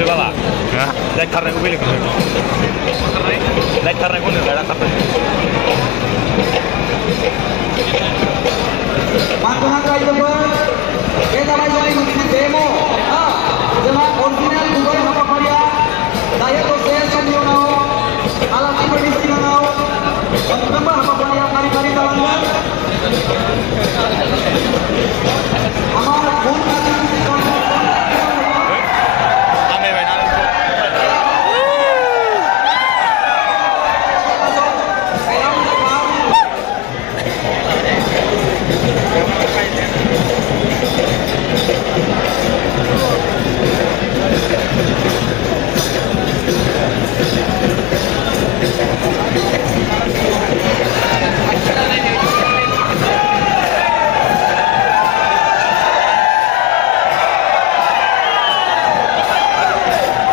बे बाबा लाइट खारनायखौ बेलेग होनो लाइट खारनायखौ होनो लाइटआ खारनाय Patungan teman-teman, kita mulai mengikuti demo. Jangan original juga apa karya. Saya dosen senior, alat produksi nau. Tambah apa karya kari-kari talangan. Amal pun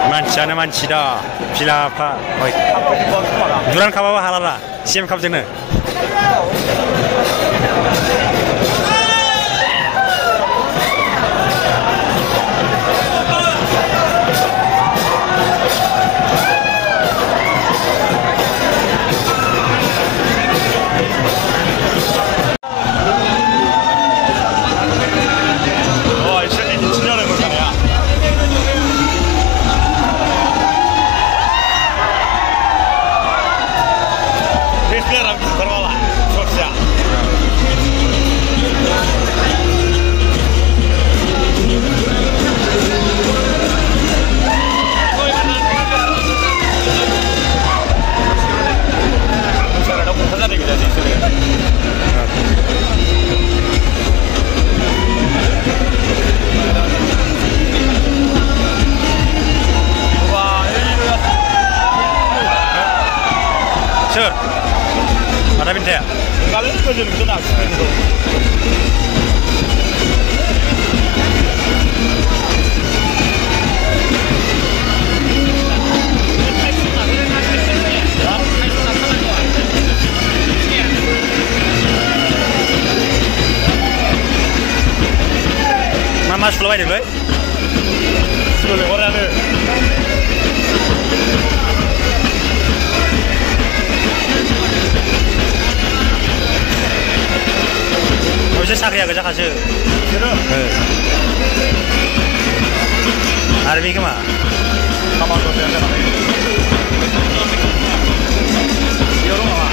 मानसियानो मानसि दा फिलाफा दुरान खाबाबो हालाला CM कापजोंनो Ada bintang? Kalau itu kerja betul nak. Mama sekolah baik dulu. Sekolah orang ada. 어제 사기야 그자 가서. 싫어. 아르비 그마. 가만도 되는데. 여러분 와.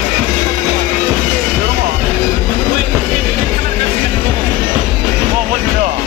여러분 와. 뭐 주려?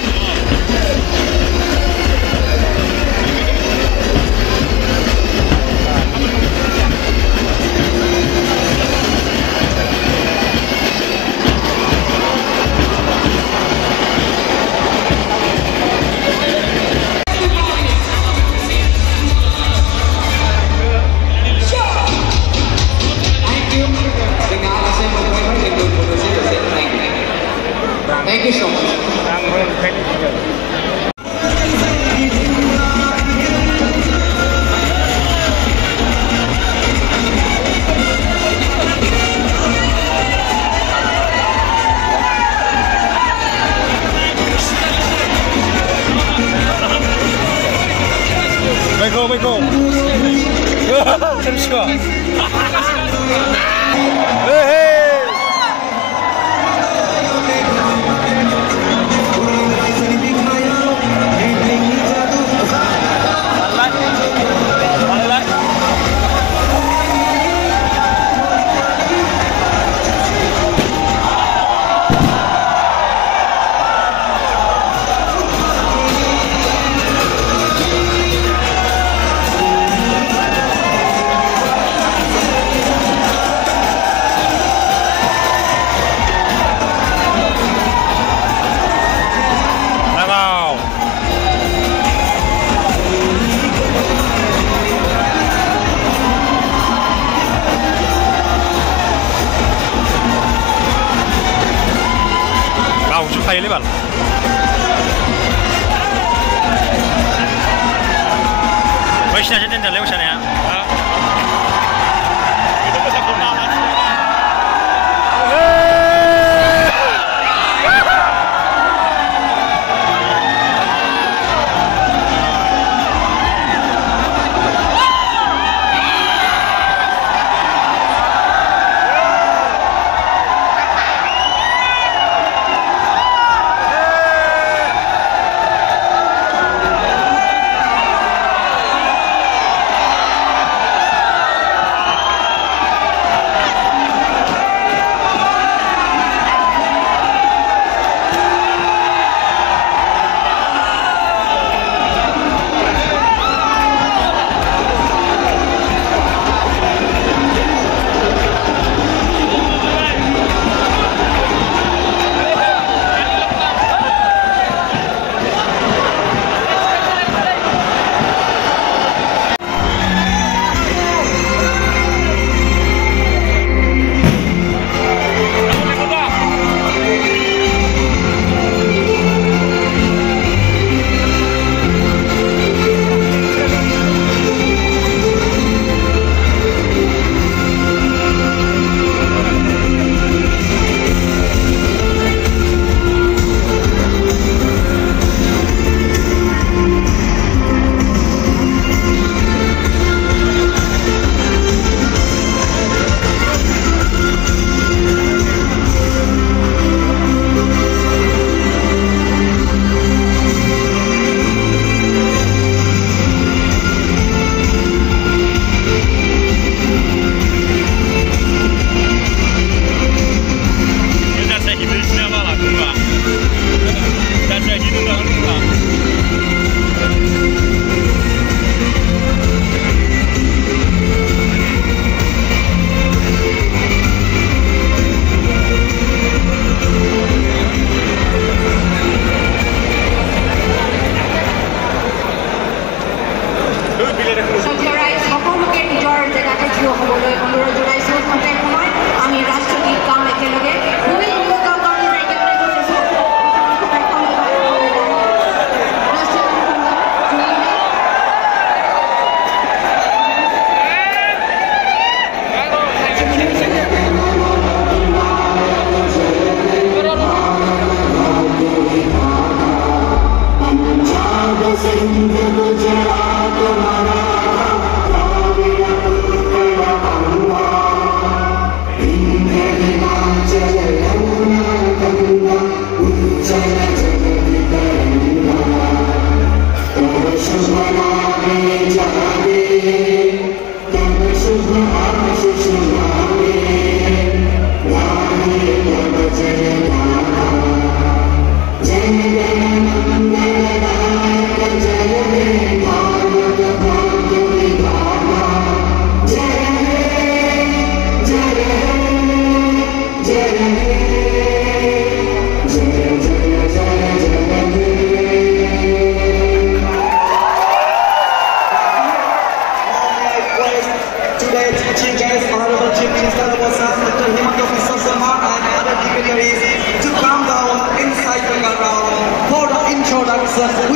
Thank you so much. Baik-baik. Terus kok. Hei. Kayak lebar. Wes aja dan lewat sana ya. Itu bisa gunakan. সঞ্চয় সকলোকে নিজৰ জেগাতে থিয় হ'বলৈ অনুৰোধ জনাইছোঁ সন্ধিয়া সময় আমি ৰাষ্ট্ৰগীত গাম একেলগে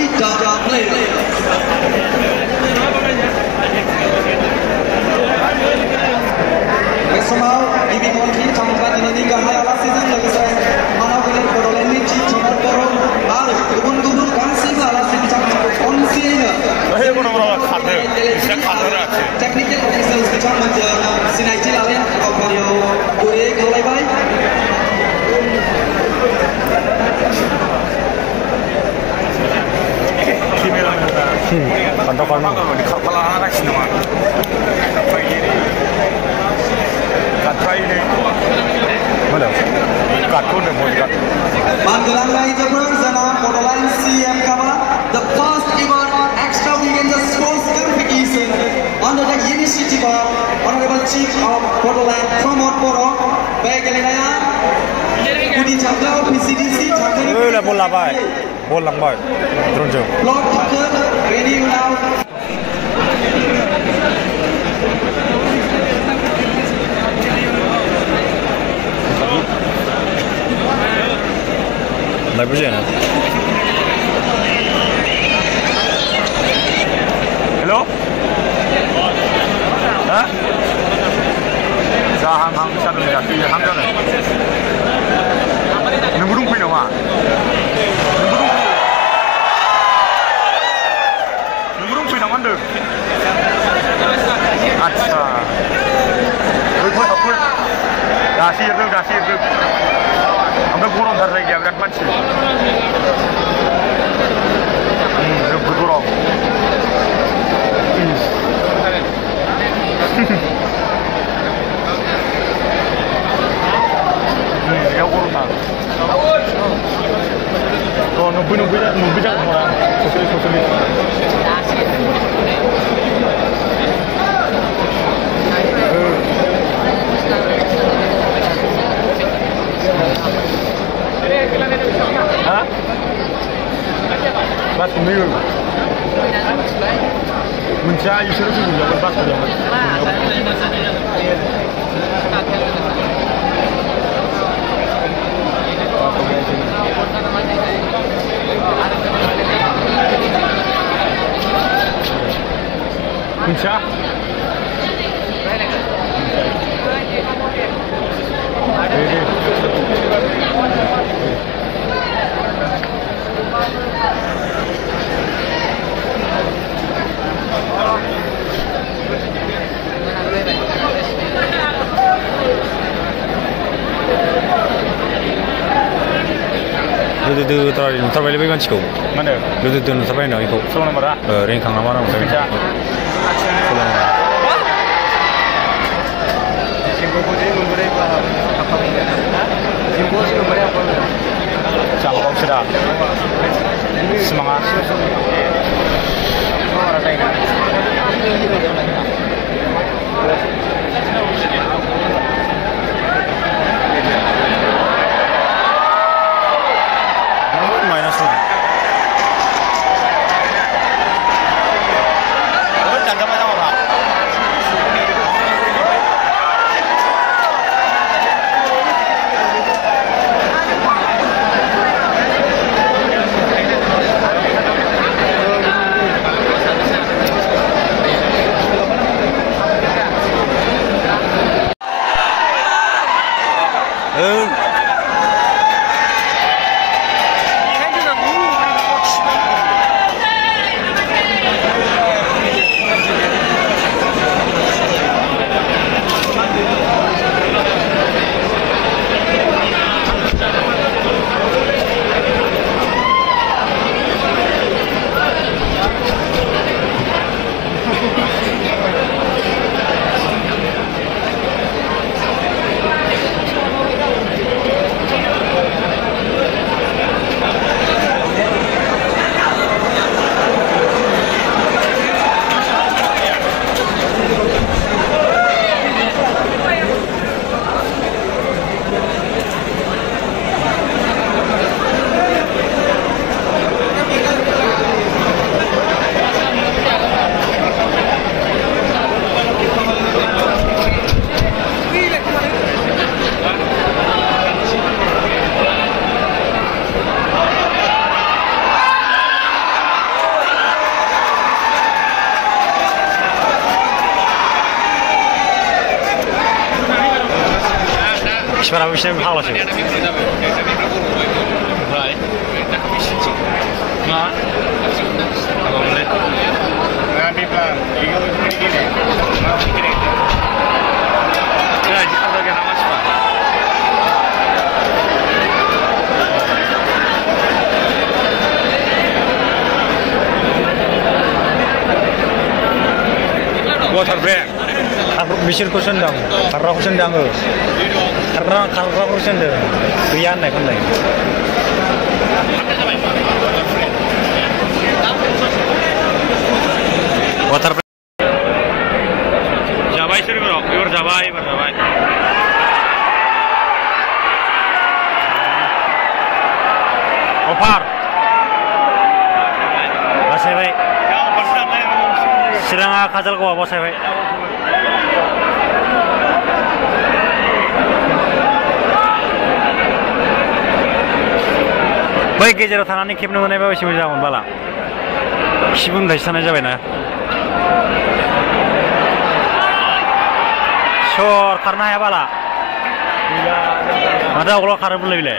with the playlist. Bersama Ibu Menteri Tambahan Indonesia Hayala Season logisai Manawilan Bodolendi Chief Chamar Poro Ar Gubun Kansiga Ala Season Onsiena Technical Officers Kecam Sinaiti Lalen Opario Kue Kalaibai Kantor Farmang di kapal anak sini mah. Katra ini. Mana? Kartun deh, mau kat. Mangalang Rai Jabran Zana Bodolan CM Kabala, the first ever extravaganza sports certification under the initiative of Honorable Chief of Bodolan Pramod Poro, Begalinaya, Budi Chandra, PCDC, Chandra. bola bay, bola lambai, dronjo. Lord Tucker, ready now. Lagi berjalan. Hello? Hah? Saya hang sana ni, saya hang sana. Nunggu punya mah. Nunggu punya mana? Acha. Kau apa? Dasi itu. Anda kurang dari dia berat macam. Kurang. Dia kurang. Kau nunggu orang. Sosial. Hah? Bas mil. Mencari sesuatu yang bas dia. Mencari. Lu terbalik bagaimana cikgu? Mana? Lu terbalik nak ikut? Solo nombor ah? Ringkang nama orang. Kerja. Solo. Simpul putih nombor apa? Apa ini? Simpul nombor apa? Cakap sudah. Semangat. Orang lain. Minus 1. Sebarang bisa halas ya. Water break. Mesinku sendang, karena aku sendang karena aku sendang, rian naik kan naik. Water break. Jabai sini bro, ibar jabai. Opar. Masih baik. Sedang kajal ko apa saya baik. Baik गेजेराव थानानै खेबनो मोननायबा एसे मोजां जागौमोन बाला 10 मिनिट थानाय जाबायना सर खारनो हाया बाला माथो आवगोलाव खारोमोनलाय बिलाय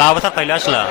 लाबोथार खायला असला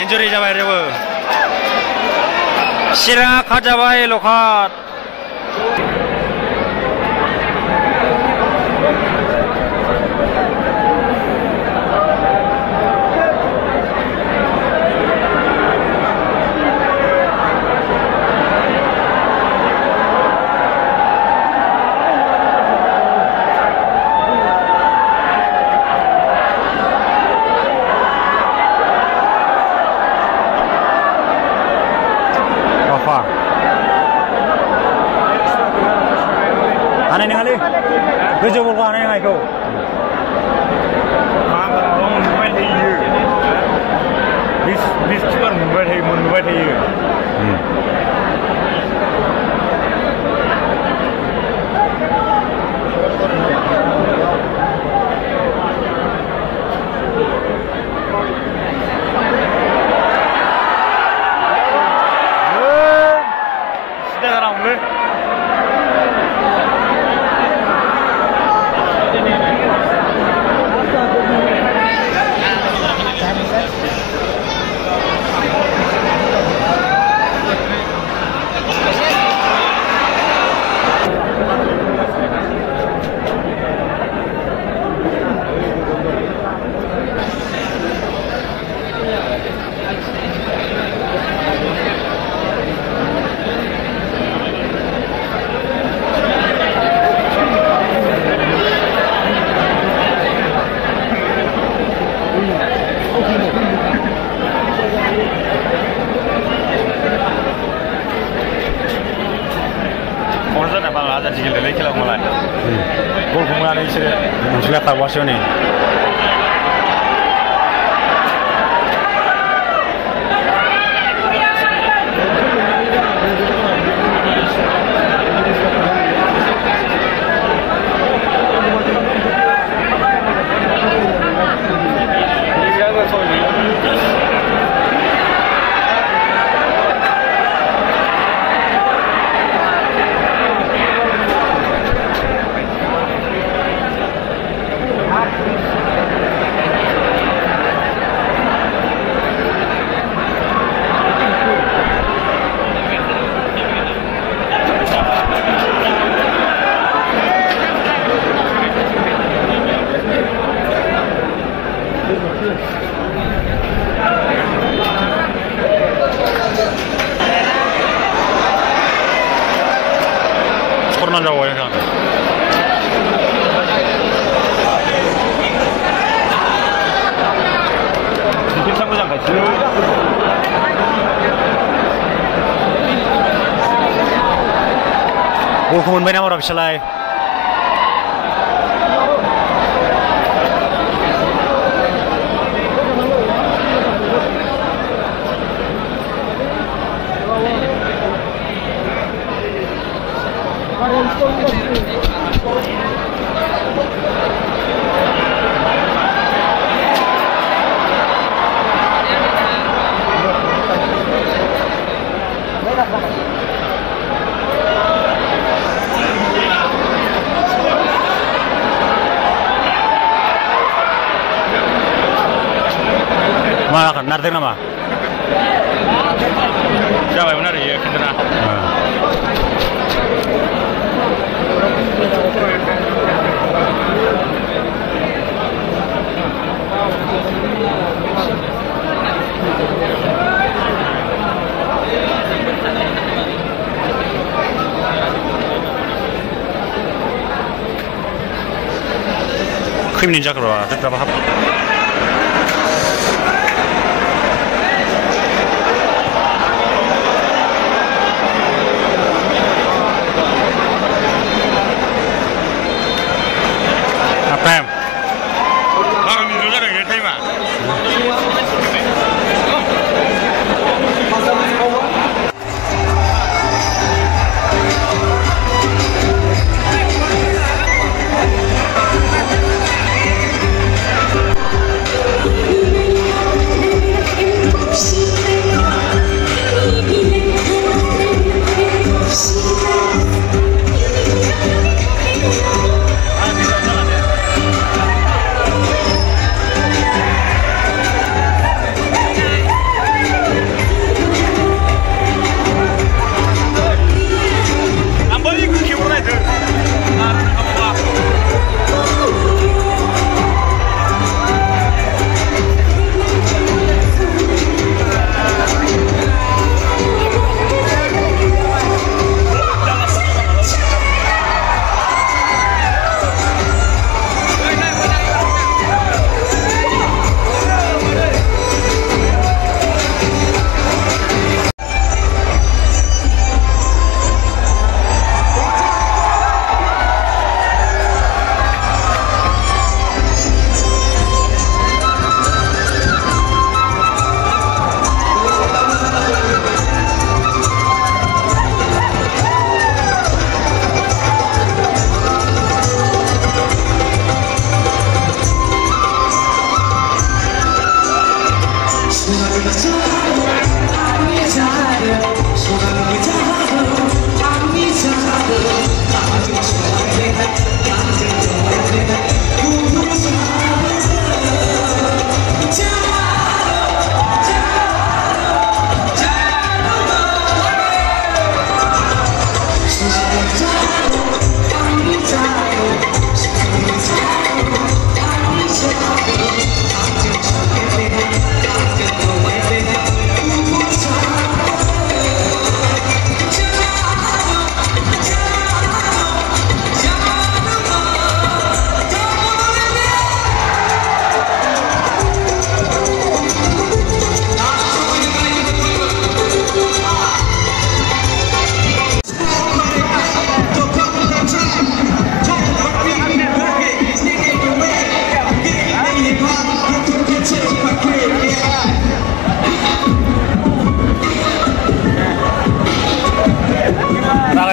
injury जाबाय आरो सिराङा खाट जाबाय लखाट हानाय नङालै गोजौ बलखौ हानाय नङा इखौ मोनबाय थायो बिस किपार मोनबाय थायो सिदा जानांगौलै गेलेनाय खेला मालाय गलखौ मोनानै बिसोरो मोनसेला खारबासो नै 看着我身上。你参观같이 Gulku मोनबाय नामा बिसोरलाय? Malah nartek nama? Siapa yang benar ya kita? Krim ninja keluar, berapa hap? Apa? Baru ni juga ada yang terima.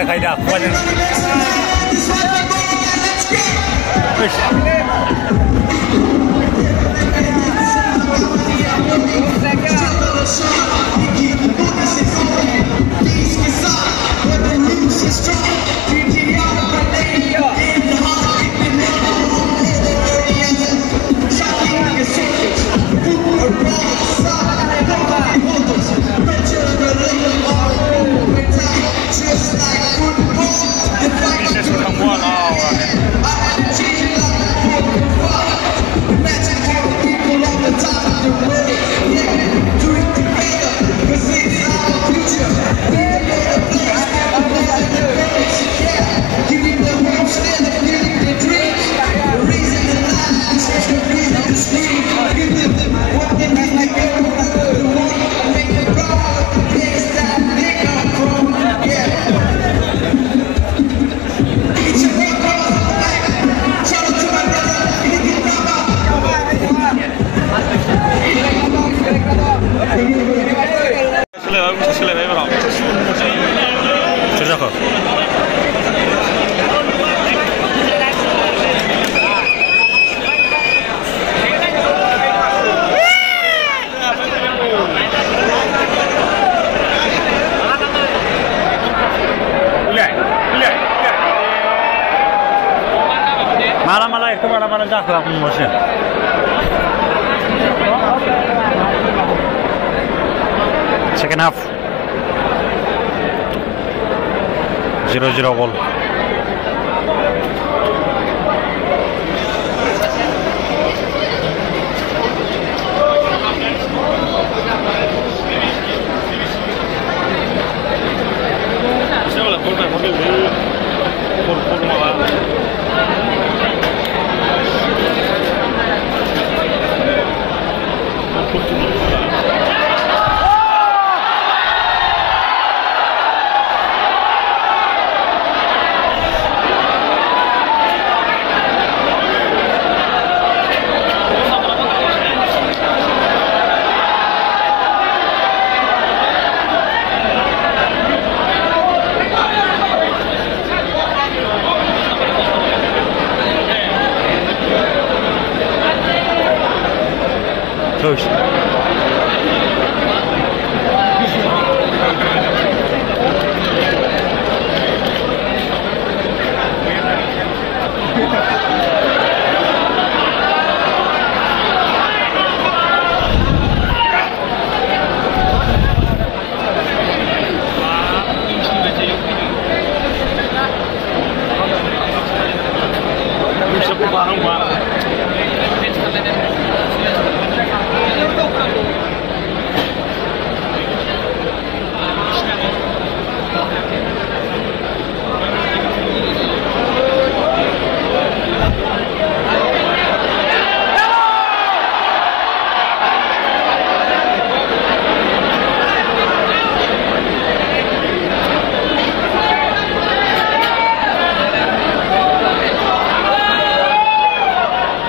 Kaidah, kuatin. Bisnis utang gua lah. टाइरखौ बारा बारा जाखोआ बुंबावसो सेकेन्ड हाफ 0-0 गल close.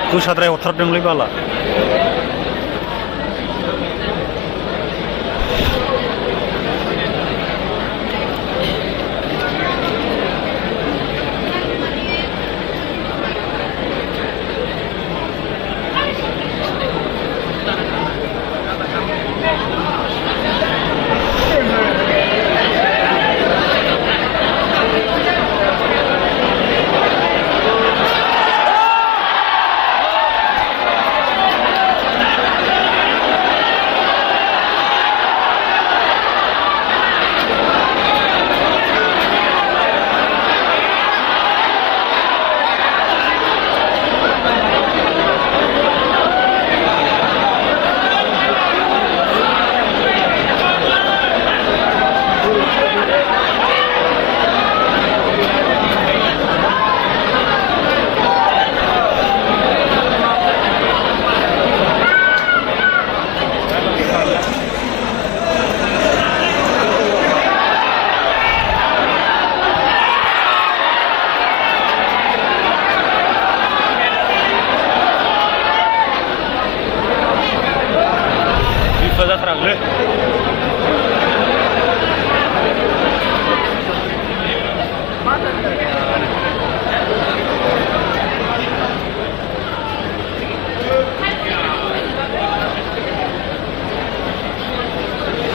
Kusadrai hotardोंलै बाला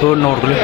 Good Norgli.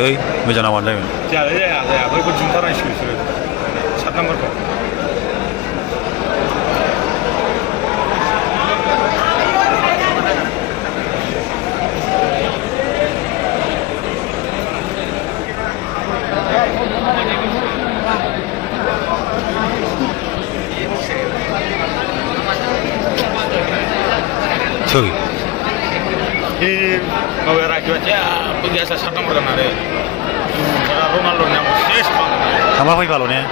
Hey, moजां नामा जागोन? जाया बैखौ दिहुनथारनांसिगौ बिसोरो 7 नाम्बारखौ Mawera cuaca biasa satu mereka nare. Ronaldo nya ses banget. Sama apa balonnya?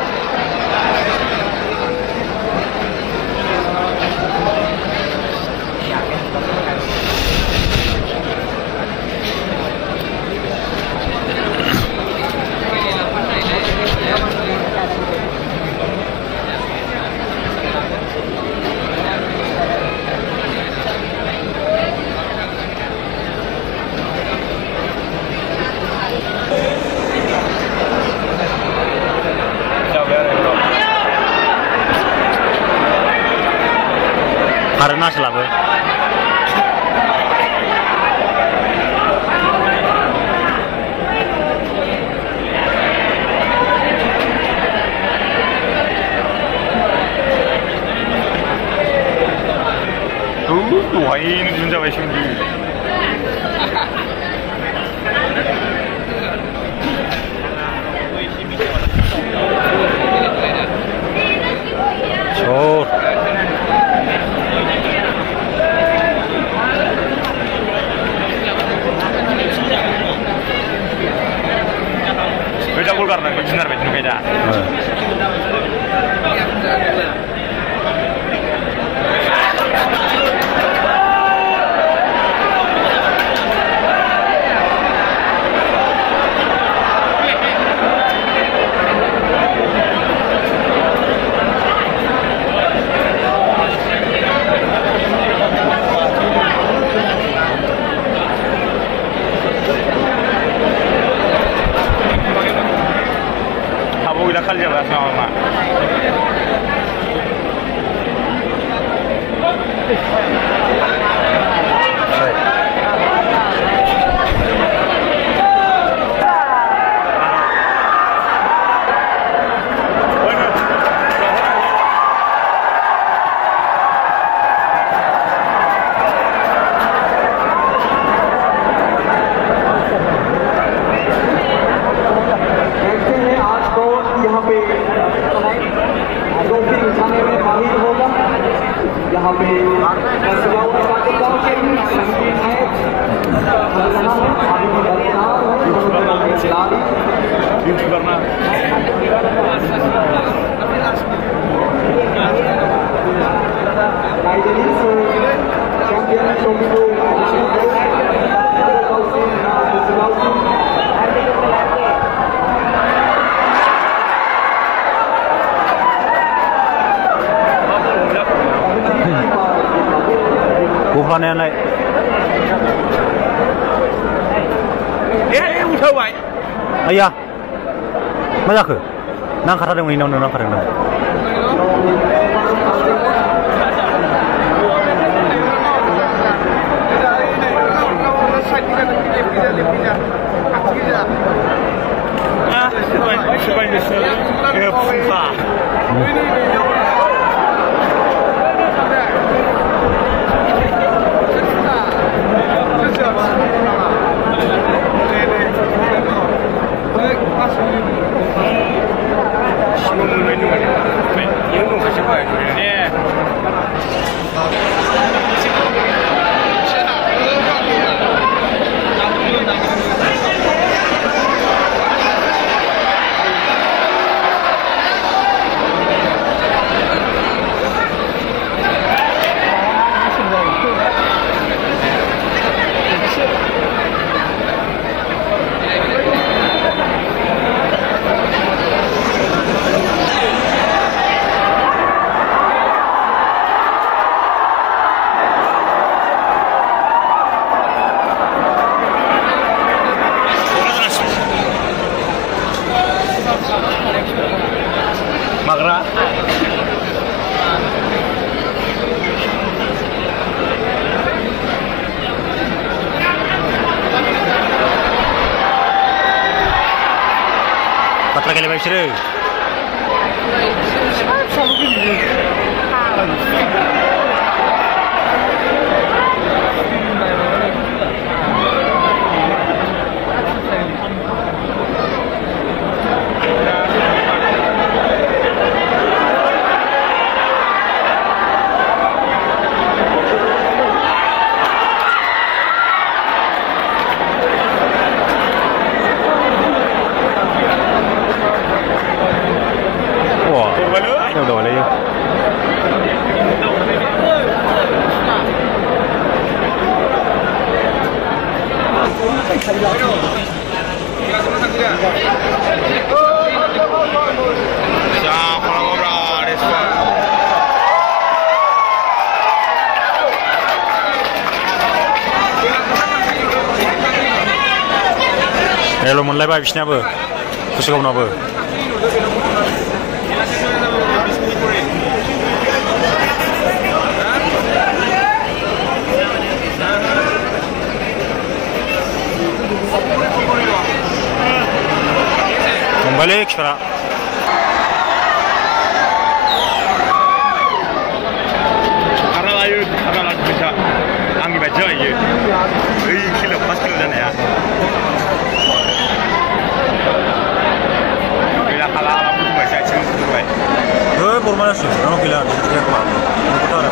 Karena selalu ini menjawab sendiri. Sure. Beda gol karena benar beda. Udah kali ya sama Mak. यहाँ पे कसगांव गांव के संगीत है Bukannya naik. Udah wae. Ayah. Mana ke? Nang kata dengan ini nang kata dengan. Magra. Patra kali baik sih. Elo मोनलायबाय बिसिनाबो कुसुगावनाबो मोनबायलै खिफोरा खारना लायो फैसा आंनि बायदि जायो ओइ खेलायाव 5 किल' जानाया Formas no pilar, ya como computadora.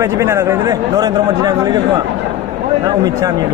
Bayi benar ada itu deh, Narendra Modi nak beli semua. Nah, Amit Shah ni.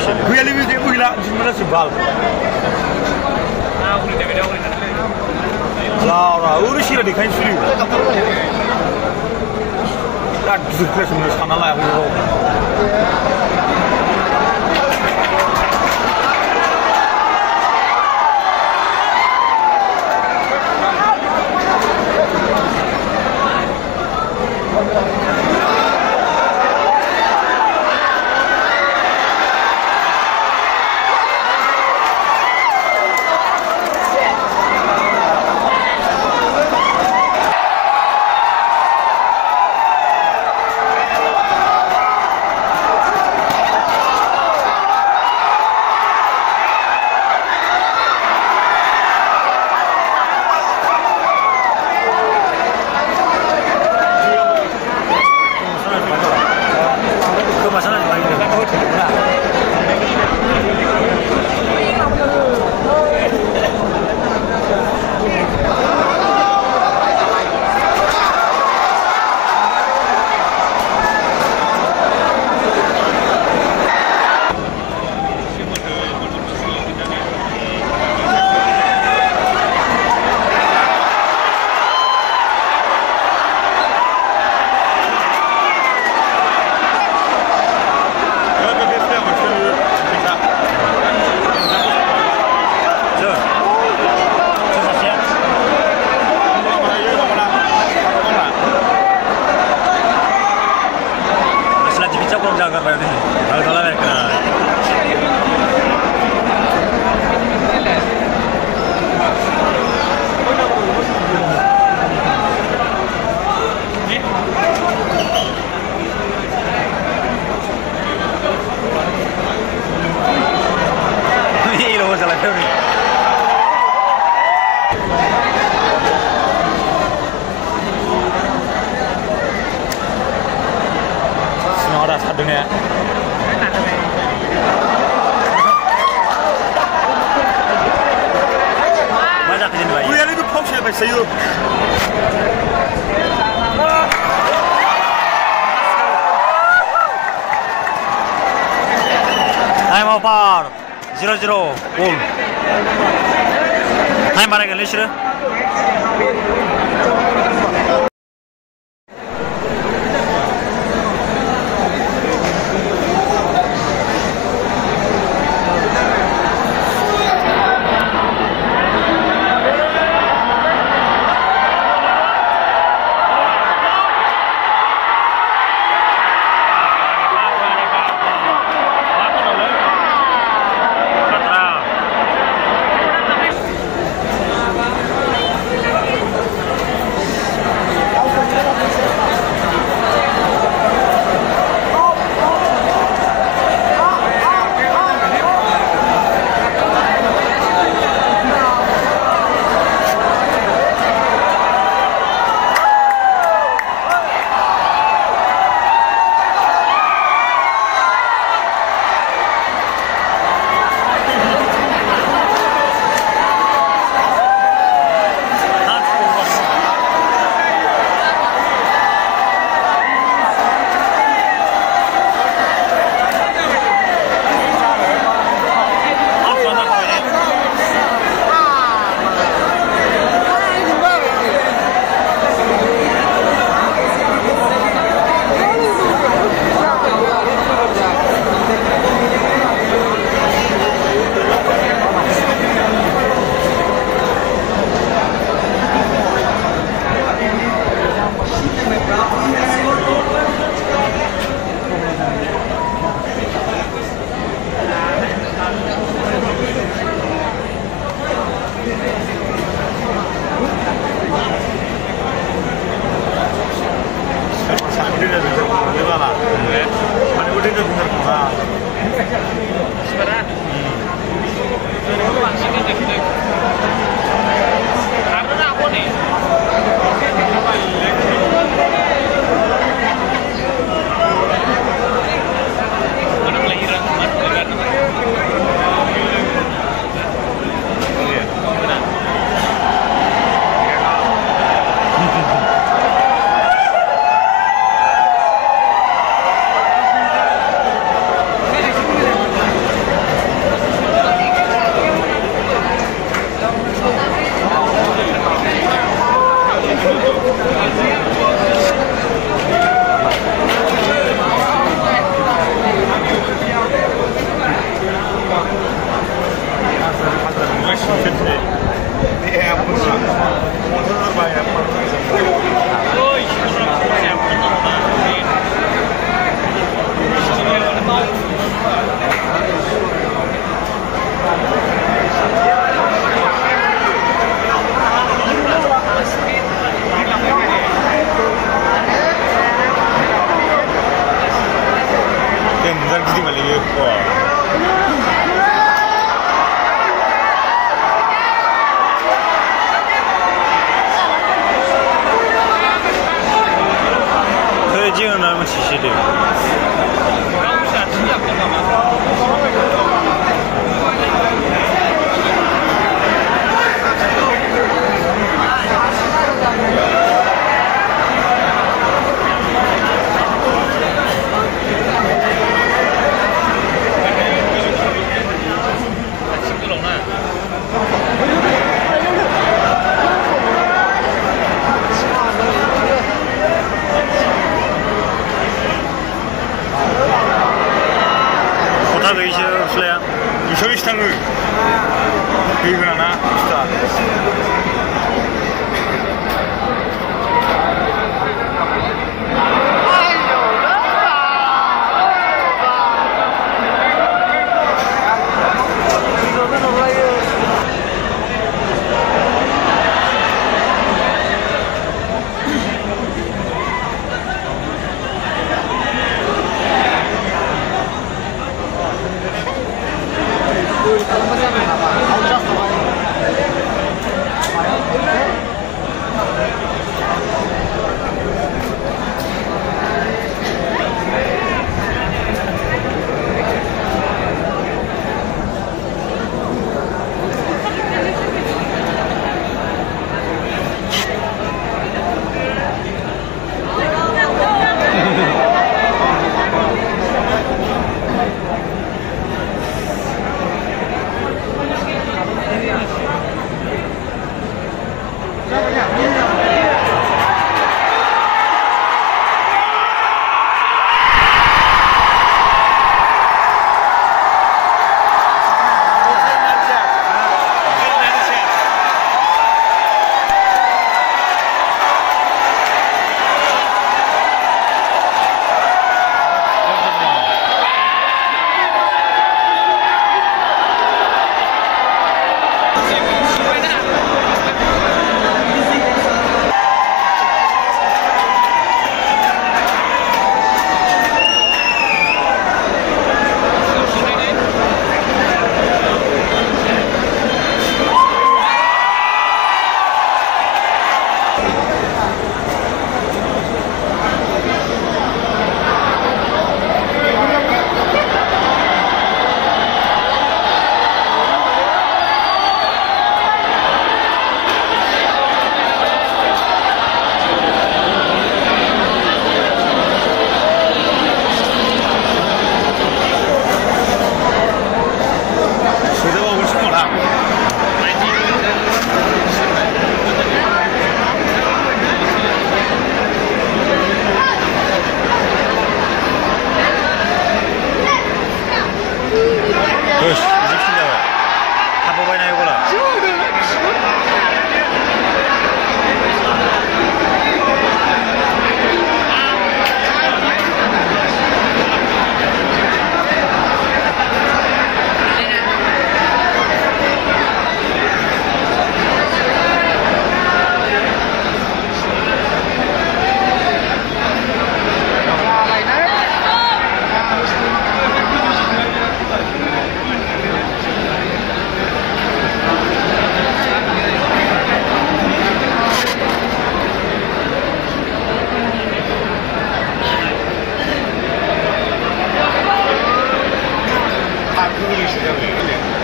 गैयालै बे जेबो गैला जिमोनासो बाल लारा ओरै सिरा देखायनो सुलि बिराद गिदिर प्लेस मोनो सानना लायाखै बेखौ dunia. Banyak kejadian bayi. Kuya itu pok siapa sayur. Time of par 0-0 goal. Time मारेगा लिस्टर. मोजां गिदिंबायलै बेयो जोंना मोनसे दे Sois tangu, bagaimana nak start?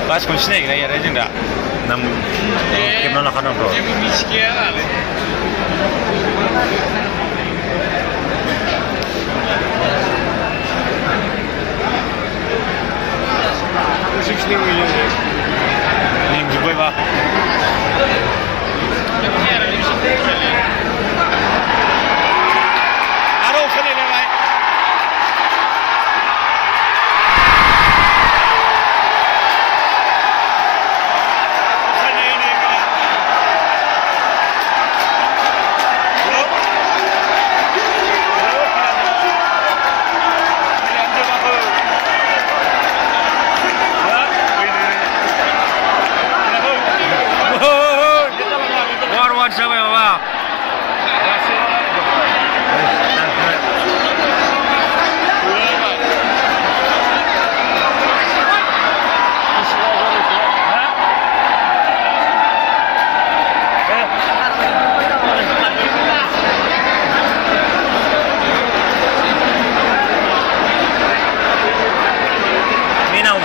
Baskon siनायगोना यार जों दा नाम खेबना लाखानांगौ जेबो मिथिखाया नालाय मेंजोब्बायबा आरो सोलायलायबाय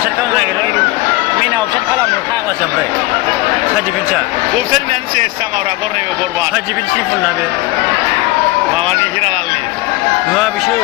अपसेट खालामनो नागिरो मेना अपसेट खालामनो फाग्लासो ओमफ्राय साइड डिफेन्सआ अपसेट होननानै सेस्टा माब्रा गरनैबो बरबाद साइड डिफेन्सनि फुल ना बे माबानि हिरालालनि नङा बिसोर